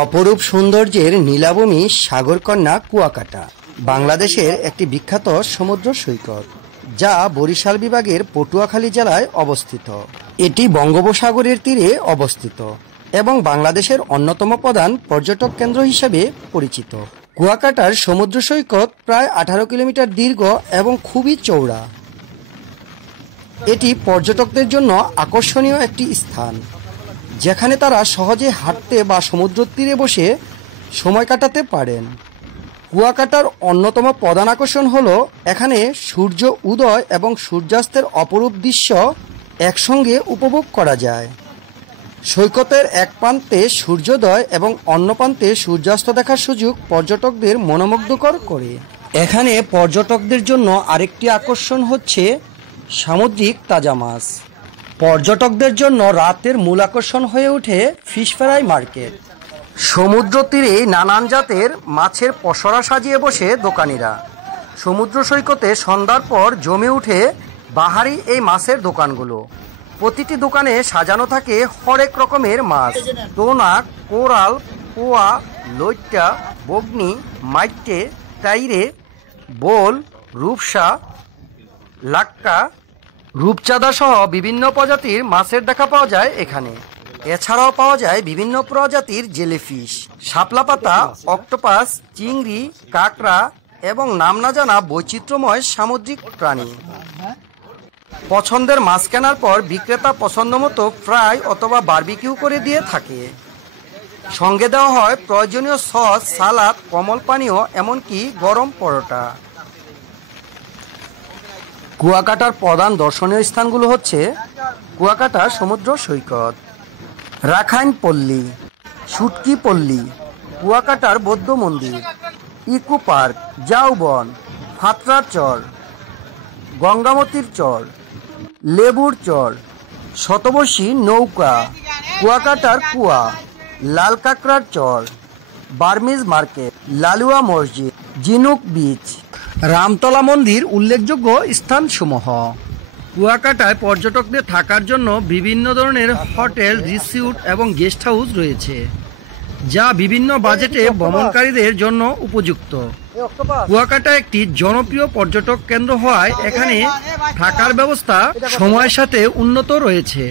অপরূপ সৌন্দর্যের নীলাভূমি সাগরকন্যা কুয়াকাটা বাংলাদেশের একটি বিখ্যাত সমুদ্র সৈকত, যা বরিশাল বিভাগের পটুয়াখালী জেলায় অবস্থিত। এটি বঙ্গোপসাগরের তীরে অবস্থিত এবং বাংলাদেশের অন্যতম প্রধান পর্যটক কেন্দ্র হিসেবে পরিচিত। কুয়াকাটার সমুদ্র সৈকত প্রায় 18 কিলোমিটার দীর্ঘ এবং খুবই চওড়া। এটি পর্যটকদের জন্য আকর্ষণীয় একটি স্থান, যেখানে তারা সহজে হাঁটতে বা সমুদ্র তীরে বসে সময় কাটাতে পারেন। কুয়াকাটার অন্যতম প্রধান আকর্ষণ হলো এখানে সূর্য উদয় এবং সূর্যাস্তের অপরূপ দৃশ্য একসঙ্গে উপভোগ করা যায়। সৈকতের এক প্রান্তে সূর্যোদয় এবং অন্য প্রান্তে সূর্যাস্ত দেখার সুযোগ পর্যটকদের মনোমুগ্ধকর করে। এখানে পর্যটকদের জন্য আরেকটি আকর্ষণ হচ্ছে সামুদ্রিক তাজা মাছ। পর্যটকদের জন্য রাতের মূল আকর্ষণ হয়ে ওঠে ফিশ ফ্রাই মার্কেট। সমুদ্র তীরে নানান জাতের মাছের পসরা সাজিয়ে বসে দোকানিরা। সমুদ্র সৈকতে সন্ধ্যার পর জমে ওঠে বাহারি এই মাছের দোকানগুলো। প্রতিটি দোকানে সাজানো থাকে হরেক রকমের মাছ: টোনা, কোরাল, পোয়া, লইট্টা, বগনি, মাইটে, টাইরে, বোল, রূপসা, লাক্কা, রূপচাঁদা সহ বিভিন্ন প্রজাতির মাছের দেখা পাওয়া যায় এখানে। এছাড়াও পাওয়া যায় বিভিন্ন প্রজাতির জেলিফিশ, শাপলা পাতা, অক্টোপাস, চিংড়ি, কাঁকড়া এবং নাম না জানা বৈচিত্র্যময় সামুদ্রিক প্রাণী। পছন্দের মাছ কেনার পর বিক্রেতা পছন্দ মতো ফ্রাই অথবা বারবিকিউ করে দিয়ে থাকে। সঙ্গে দেওয়া হয় প্রয়োজনীয় সস, সালাদ, কোমল পানীয়, এমনকি গরম পরোটা। কুয়াকাটার প্রধান দর্শনীয় স্থানগুলো হচ্ছে কুয়াকাটা সমুদ্র সৈকত, রাখাইন পল্লী, সুটকি পল্লী, কুয়াকাটার বৌদ্ধ মন্দির, ইকো পার্ক, ঝাউবন, ফাতরার চর, গঙ্গামতির চর, লেবুর চর, শতবর্ষী নৌকা, কুয়াকাটার কুয়া, লাল কাঁকড়ার চর, বার্মিজ মার্কেট, লালুয়া মসজিদ, জিনুক বিচ, রামতলা মন্দির উল্লেখযোগ্য স্থানসমূহ। কুয়াকাটায় পর্যটকদের থাকার জন্য বিভিন্ন ধরনের হোটেল, রিসোর্ট এবং গেস্ট হাউস রয়েছে, যা বিভিন্ন বাজেটে ভ্রমণকারীদের জন্য উপযুক্ত। কুয়াকাটা একটি জনপ্রিয় পর্যটক কেন্দ্র হওয়ায় এখানে থাকার ব্যবস্থা সময়ের সাথে উন্নত রয়েছে।